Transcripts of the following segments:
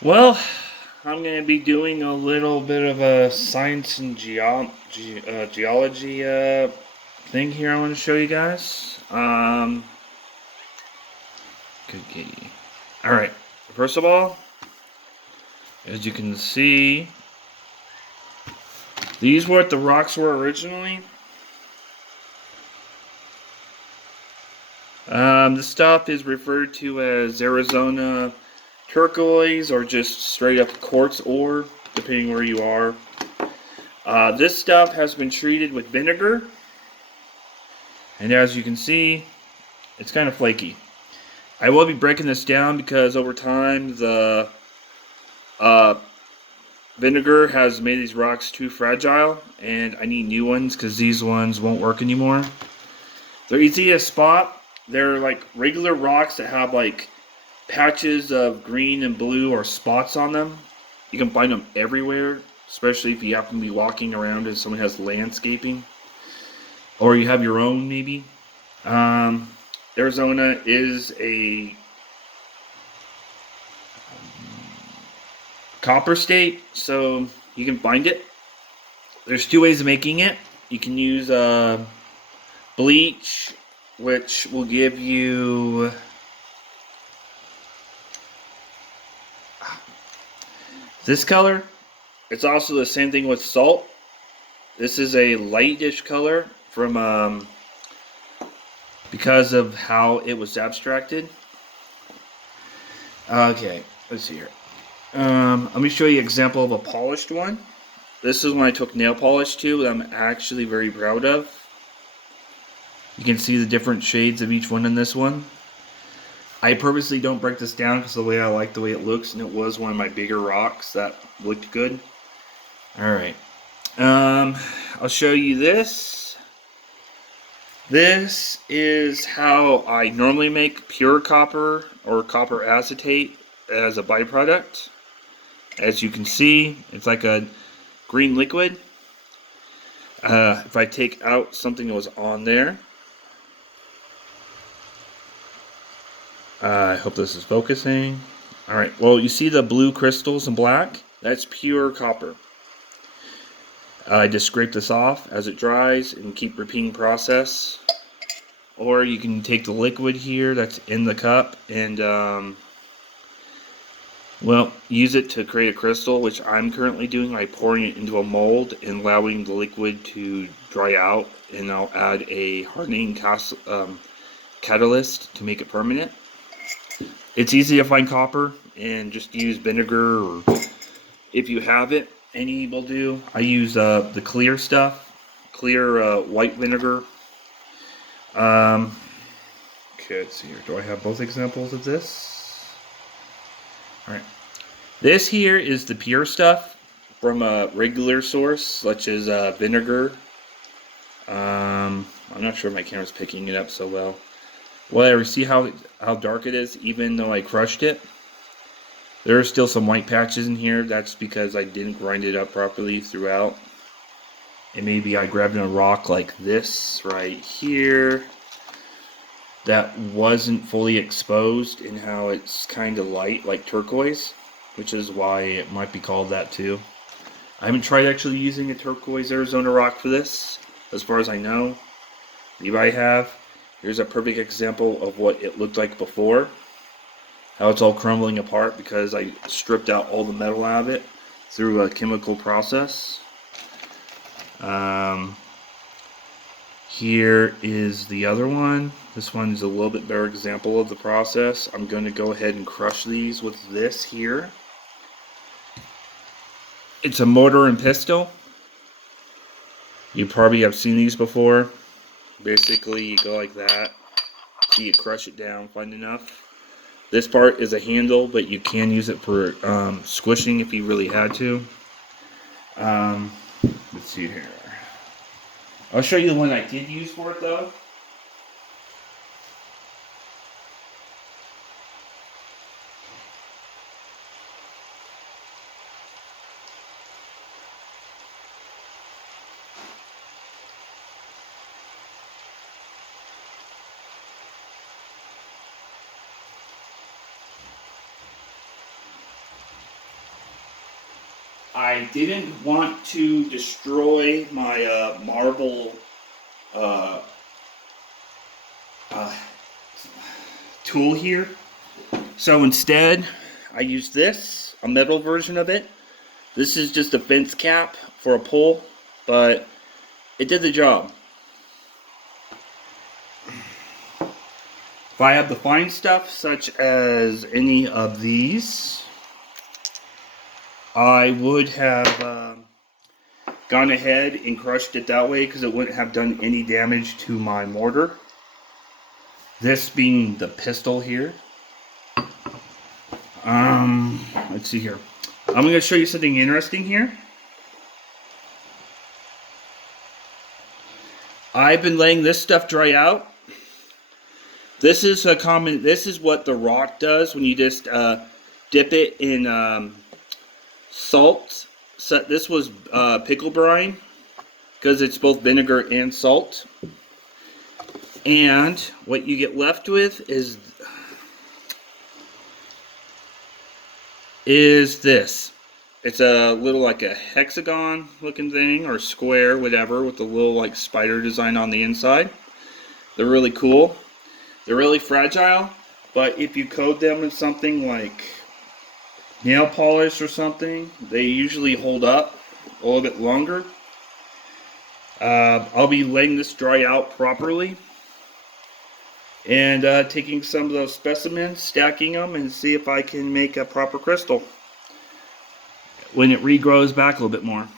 Well, I'm going to be doing a little bit of a science and geology thing here I want to show you guys. Good kitty. All right. First of all, as you can see, these were what the rocks were originally. This stuff is referred to as Arizona turquoise or just straight up quartz ore, depending where you are. This stuff has been treated with vinegar, and as you can see, it's kind of flaky. I will be breaking this down because over time the uh, vinegar has made these rocks too fragile, and I need new ones because these ones won't work anymore. They're easy to spot. They're like regular rocks that have like patches of green and blue or spots on them. You can find them everywhere, especially if you happen to be walking around and someone has landscaping, or you have your own maybe. Um, Arizona is a copper state, so you can find it. There's two ways of making it. You can use bleach, which will give you this color. It's also the same thing with salt. This is a lightish color from because of how it was abstracted. Okay, let's see here. Let me show you an example of a polished one. This is one I took nail polish to that I'm actually very proud of. You can see the different shades of each one in this one. I purposely don't break this down because I like the way it looks, and it was one of my bigger rocks that looked good. Alright. I'll show you this. This is how I normally make pure copper or copper acetate as a byproduct. As you can see, it's like a green liquid. If I take out something that was on there, I hope this is focusing. Alright, well, you see the blue crystals in black? That's pure copper. I just scrape this off as it dries and keep repeating process. Or you can take the liquid here that's in the cup and, well, use it to create a crystal, which I'm currently doing by pouring it into a mold and allowing the liquid to dry out. And I'll add a hardening catalyst to make it permanent. It's easy to find copper, and just use vinegar, or if you have it, any will do. I use the clear stuff, clear white vinegar. Okay, let's see here. Do I have both examples of this? Alright. This here is the pure stuff from a regular source, such as vinegar. I'm not sure if my camera's picking it up so well. Whatever, see how dark it is, even though I crushed it? There are still some white patches in here. That's because I didn't grind it up properly throughout. And maybe I grabbed a rock like this right here that wasn't fully exposed, and how it's kind of light, like turquoise, which is why it might be called that too. I haven't tried actually using a turquoise Arizona rock for this, as far as I know. Maybe I have. Here's a perfect example of what it looked like before. How it's all crumbling apart because I stripped out all the metal out of it through a chemical process. Here is the other one. This one's a little bit better example of the process. I'm going to go ahead and crush these with this here. It's a mortar and pestle. You probably have seen these before. Basically, you go like that. So you crush it down, find enough. This part is a handle, but you can use it for squishing if you really had to. Let's see here. I'll show you the one I did use for it, though. I didn't want to destroy my marble uh, uh, tool here. So instead, I used this, a metal version of it. This is just a fence cap for a pole, but it did the job. If I have the fine stuff, such as any of these, I would have gone ahead and crushed it that way because it wouldn't have done any damage to my mortar. This being the pistol here. Let's see here. I'm going to show you something interesting here. I've been letting this stuff dry out. This is what the rock does when you just dip it in salt. So this was pickle brine because it's both vinegar and salt. And what you get left with is this. It's a little like a hexagon looking thing or square, whatever, with a little like spider design on the inside. They're really cool. They're really fragile, but if you coat them in something like nail polish or something, they usually hold up a little bit longer. I'll be letting this dry out properly and taking some of those specimens, stacking them, and see if I can make a proper crystal when it regrows back a little bit more.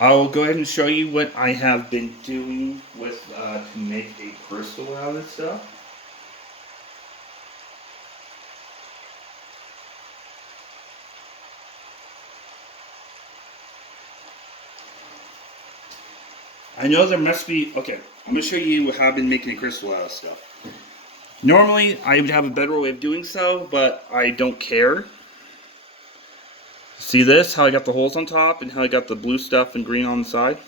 I'll go ahead and show you what I have been doing with to make a crystal out of this stuff. I know there must be, okay, I'm going to show you how I've been making a crystal out of stuff. Normally, I would have a better way of doing so, but I don't care. See this? How I got the holes on top and how I got the blue stuff and green on the side?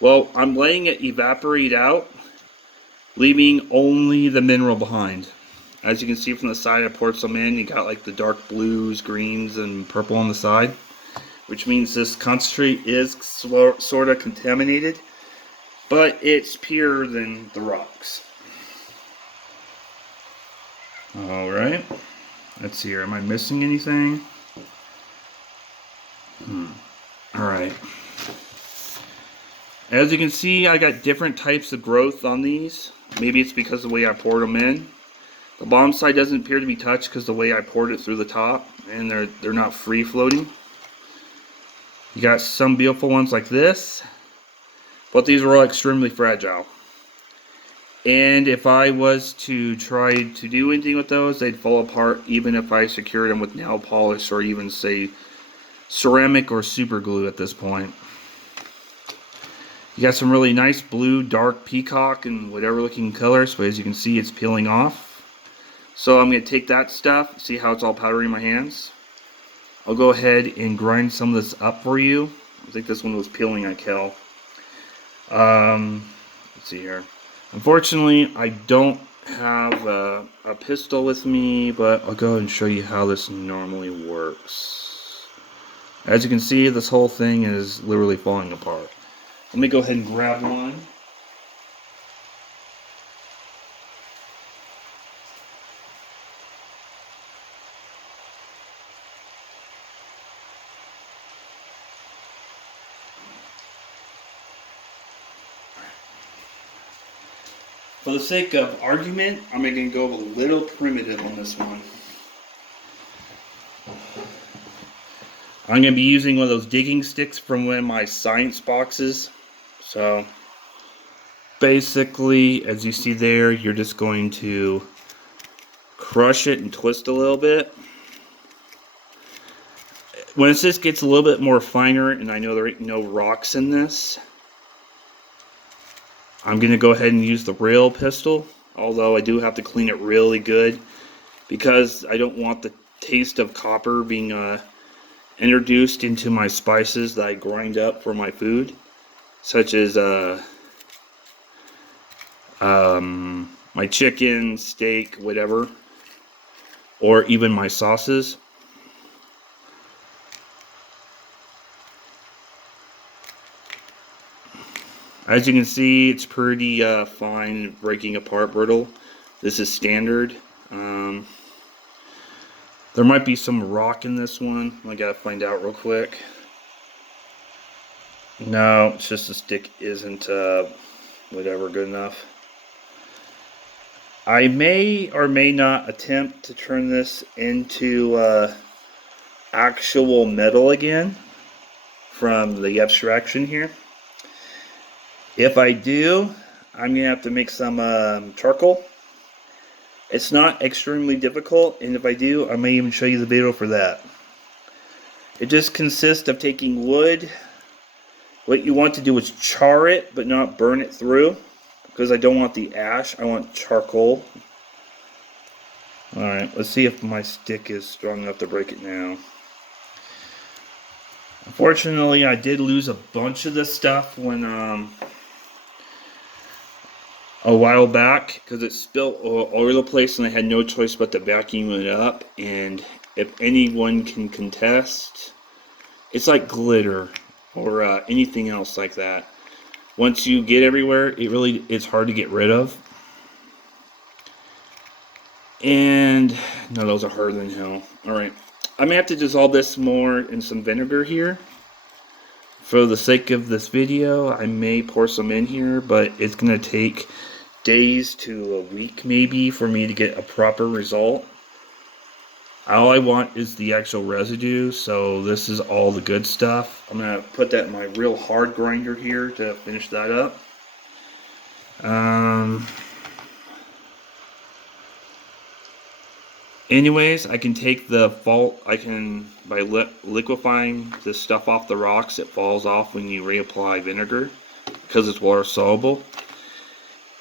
Well, I'm letting it evaporate out, leaving only the mineral behind. As you can see from the side, I poured some in. You got like the dark blues, greens, and purple on the side, which means this concentrate is sort of contaminated, but it's purer than the rocks. Alright, let's see here. Am I missing anything? Alright. As you can see, I got different types of growth on these. Maybe it's because of the way I poured them in. The bottom side doesn't appear to be touched because the way I poured it through the top, and they're not free floating. You got some beautiful ones like this, but these are all extremely fragile. And if I was to try to do anything with those, they'd fall apart even if I secured them with nail polish or even say ceramic or super glue at this point. You got some really nice blue, dark peacock and whatever looking colors, but as you can see, it's peeling off. So I'm going to take that stuff, see how it's all powdery in my hands. I'll go ahead and grind some of this up for you. I think this one was peeling like hell. Let's see here. Unfortunately, I don't have a pistol with me, but I'll go ahead and show you how this normally works. As you can see, this whole thing is literally falling apart. Let me go ahead and grab one. For the sake of argument, I'm going to go a little primitive on this one. I'm going to be using one of those digging sticks from one of my science boxes. So, basically, as you see there, you're just going to crush it and twist a little bit. When this gets a little bit more finer, and I know there ain't no rocks in this, I'm going to go ahead and use the rail pistol, although I do have to clean it really good because I don't want the taste of copper being introduced into my spices that I grind up for my food, such as my chicken, steak, whatever, or even my sauces. As you can see, it's pretty fine, breaking apart, brittle. This is standard. There might be some rock in this one. I gotta find out real quick. No, it's just the stick isn't whatever good enough. I may or may not attempt to turn this into actual metal again from the abstraction here. If I do, I'm gonna have to make some charcoal. It's not extremely difficult, and if I do, I may even show you the video for that. It just consists of taking wood. What you want to do is char it, but not burn it through, because I don't want the ash, I want charcoal. Alright, let's see if my stick is strong enough to break it now. Unfortunately, I did lose a bunch of this stuff when a while back, because it spilled all over the place and I had no choice but to vacuum it up. And if anyone can contest, it's like glitter or anything else like that. Once you get everywhere, it's hard to get rid of. And no, those are harder than hell. Alright, I'm gonna have to dissolve this more in some vinegar here. For the sake of this video, I may pour some in here, but it's gonna take days to a week maybe for me to get a proper result. All I want is the actual residue, so this is all the good stuff. I'm gonna put that in my real hard grinder here to finish that up. Anyways, I can take by liquefying this stuff off the rocks, it falls off when you reapply vinegar because it's water soluble.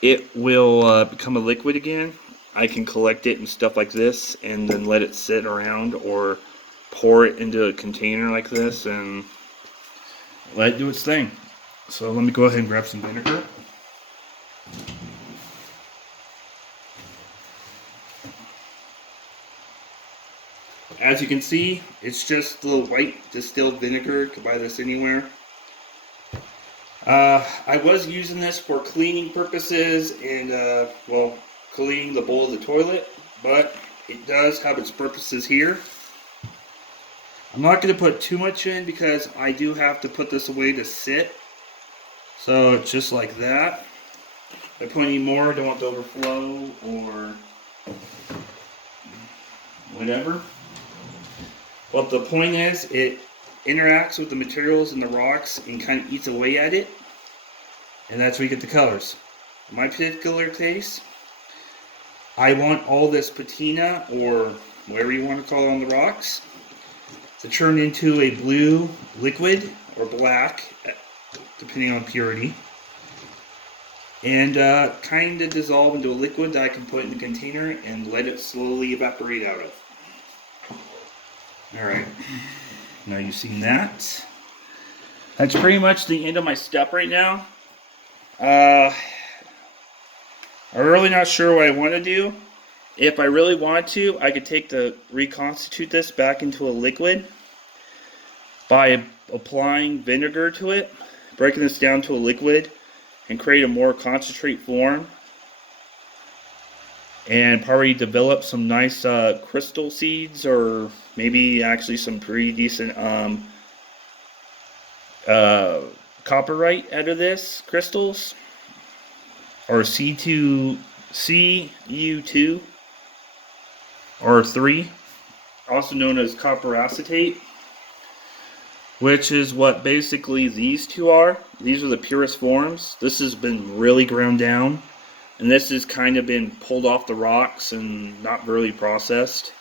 It will become a liquid again. I can collect it in stuff like this and then let it sit around, or pour it into a container like this and let it do its thing. So let me go ahead and grab some vinegar. As you can see, it's just the white distilled vinegar. You can buy this anywhere. I was using this for cleaning purposes and, well, cleaning the bowl of the toilet, but it does have its purposes here. I'm not going to put too much in because I do have to put this away to sit. So it's just like that. If I put any more, I don't want to overflow or whatever. But the point is, it interacts with the materials in the rocks and kind of eats away at it. And that's where you get the colors. In my particular case, I want all this patina, or whatever you want to call it on the rocks, to turn into a blue liquid, or black, depending on purity. And kind of dissolve into a liquid that I can put in a container and let it slowly evaporate out of. Alright, now you've seen that. That's pretty much the end of my step right now. I'm really not sure what I want to do. If I really want to, I could reconstitute this back into a liquid by applying vinegar to it, breaking this down to a liquid, and create a more concentrate form. And probably develop some nice crystal seeds, or maybe actually some pretty decent copperite out of this crystals, or Cu2 or 3, also known as copper acetate, which is what basically these two are. These are the purest forms. This has been really ground down, and this has kind of been pulled off the rocks and not really processed.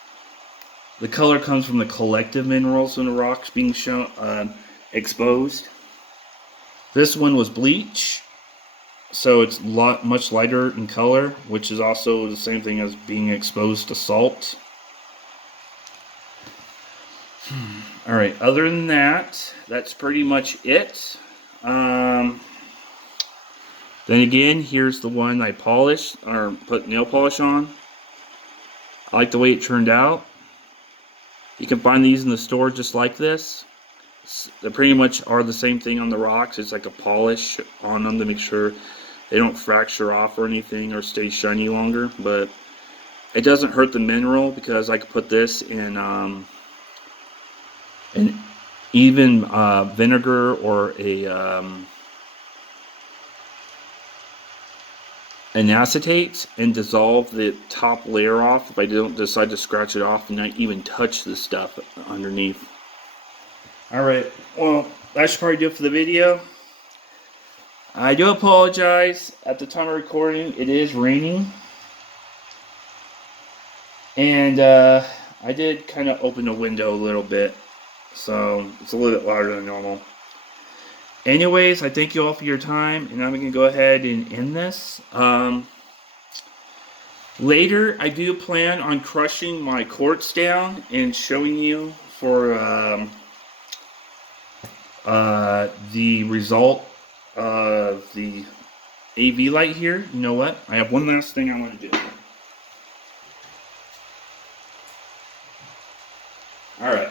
The color comes from the collective minerals in the rocks being exposed. This one was bleach, so it's much lighter in color, which is also the same thing as being exposed to salt. Alright, other than that, that's pretty much it. Then again, here's the one I polished, or put nail polish on. I like the way it turned out. You can find these in the store just like this. They pretty much are the same thing on the rocks. It's like a polish on them to make sure they don't fracture off or anything or stay shiny longer. But it doesn't hurt the mineral because I could put this in even vinegar or an acetate and dissolve the top layer off if I don't decide to scratch it off and not even touch the stuff underneath. Alright, well, that should probably do it for the video. I do apologize. At the time of recording, it is raining. And I did kind of open the window a little bit, so it's a little bit louder than normal. Anyways, I thank you all for your time, and I'm going to go ahead and end this. Later, I do plan on crushing my quartz down and showing you for the result of the AV light here. You know what? I have one last thing I want to do. Alright.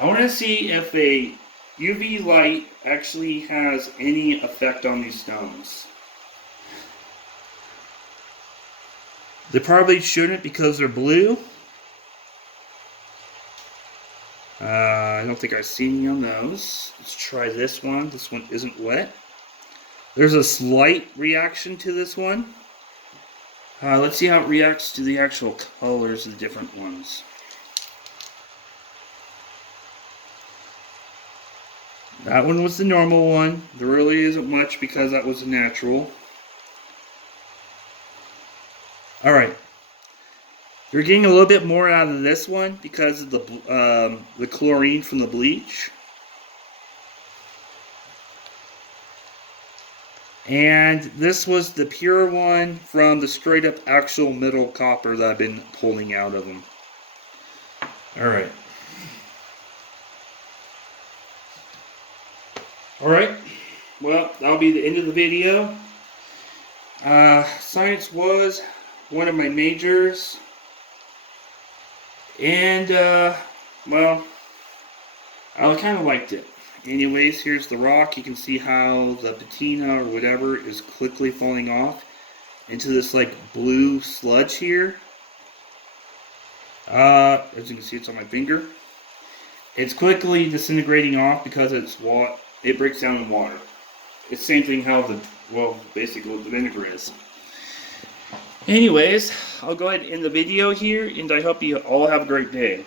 I want to see if a UV light actually has any effect on these stones. They probably shouldn't because they're blue. I don't think I've seen any on those. Let's try this one. This one isn't wet. There's a slight reaction to this one. Let's see how it reacts to the actual colors of the different ones. That one was the normal one. There really isn't much because that was natural. Alright. You're getting a little bit more out of this one because of the chlorine from the bleach. And this was the pure one from the straight up actual metal copper that I've been pulling out of them. Alright. Alright. Well, that'll be the end of the video. Science was one of my majors. And, well, I kind of liked it. Anyways, here's the rock. You can see how the patina or whatever is quickly falling off into this like blue sludge here. As you can see, it's on my finger. It's quickly disintegrating off because it breaks down in water. It's the same thing how basically what the vinegar is. Anyways, I'll go ahead and end the video here, and I hope you all have a great day.